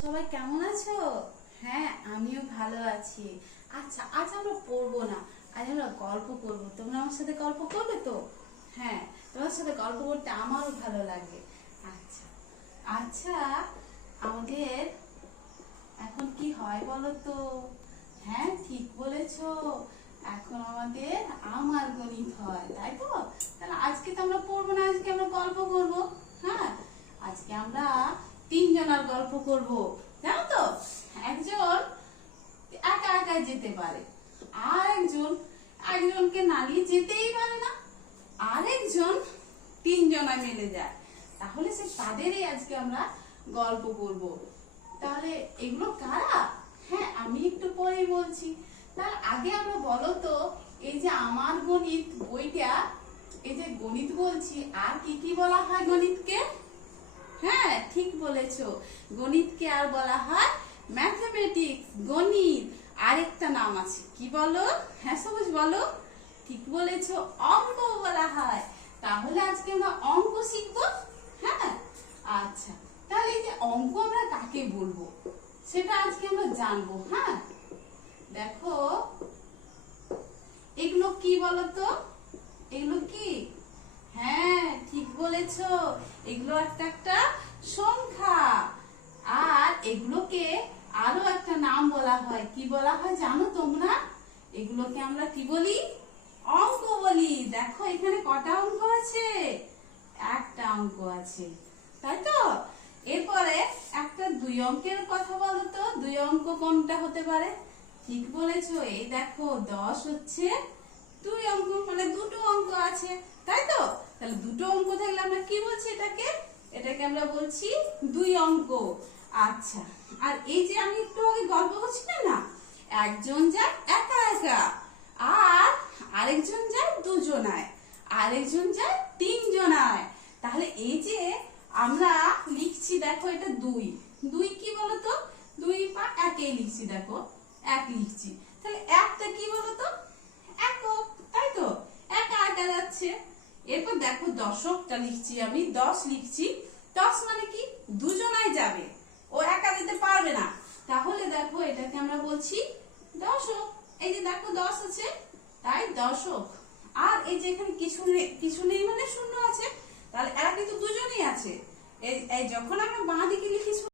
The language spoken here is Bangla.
সবাই কেমন আছো? হ্যাঁ, আমিও ভালো আছি। আচ্ছা, আজ আমরা পড়বো না, আজ আমরা গল্প করবো। তোমরা আমার সাথে গল্প করবে তো? হ্যাঁ, তোমার সাথে গল্প করতে আমারও ভালো লাগে। আচ্ছা আচ্ছা, আমাদের এখন কি হয় বলো তো? হ্যাঁ, ঠিক বলেছো। এখন আমাদের আমার গণিত হয়, তাই তো? তাহলে আজকে তো আমরা পড়বো না, আজকে আমরা গল্প করবো। হ্যাঁ, আজকে আমরা তিনজনের গল্প করব, জানো তো? একজন একা একা যেতে পারে, আর একজনকে না নিয়ে যেতেই পারে না, আর একজন তিনজনা মিলে যায়। তাহলে তাদেরই আজকে আমরা গল্প করব। তাহলে এগুলো কারা? হ্যাঁ, আমি একটু পরেই বলছি। তার আগে আমরা বলো তো, এই যে আমার গণিত বইটা, এই যে গণিত বলছি, আর কি কি বলা হয় গণিতকে? হ্যাঁ, ঠিক বলেছো, গণিতকে আর বলা হয় ম্যাথমেটিক্স, গণিত। আরেকটা নাম আছে, কি বলো? হ্যাঁ সবুজ, বলো। ঠিক বলেছো, অঙ্ক বলা হয়। তাহলে আজকে আমরা অঙ্ক শিখবো। হ্যাঁ, আচ্ছা, তাহলে এই যে অঙ্ক আমরা কাকে বলবো সেটা আজকে আমরা জানবো। হ্যাঁ, দেখো এগুলো কি বলতো? এগুলো কি? হ্যাঁ, ঠিক বলেছো, এগুলো একটা একটা সংখ্যা। আর এগুলোকে আরো একটা নাম বলা হয়, কি বলা হয় জানো তোমরা? এগুলোকে আমরা কি বলি? অঙ্ক বলি। দেখো এখানে কটা অঙ্ক আছে? একটা অঙ্ক আছে, তাই তো? এরপরে একটা দুই অঙ্কের কথা বলো তো, দুই অঙ্ক কোনটা হতে পারে? ঠিক বলেছো, এই দেখো 10 হচ্ছে দুই অঙ্ক, মানে দুটো অঙ্ক আছে, তাই তো? তাহলে দুটো অঙ্ক থাকলে আমরা কি বলছি এটাকে? এটাকে আমরা বলছি দুই অঙ্ক। আচ্ছা, আর এই যে আমি একটু আগে গল্প করছিলাম না, একজন যায় একা একা, আর আরেকজন যায় দুজনায়, আরেকজন যায় তিনজনায়। তাহলে এই যে আমরা লিখছি, দেখো এটা দুই, দুই কি বলতো? দুই পা একেই লিখছি, দেখো এক লিখছি। তাহলে একটা কি বলতো? একক, তাই তো? একা একা যাচ্ছে। এরপর দেখো দশকটা লিখছি, আমি 10 লিখছি। 10 মানে কি? দুজনাই যাবে, ও একা যেতে পারবে না। তাহলে দেখো এটাকে আমরা বলছি দশক। এই যে দেখো 10 আছে, তাই দশক। আর এই যে এখানে কিছু নেই মানে শূন্য আছে, তাহলে এরা কিন্তু দুজনেই আছে। এই যখন আমরা বাঁ দিকে লিখি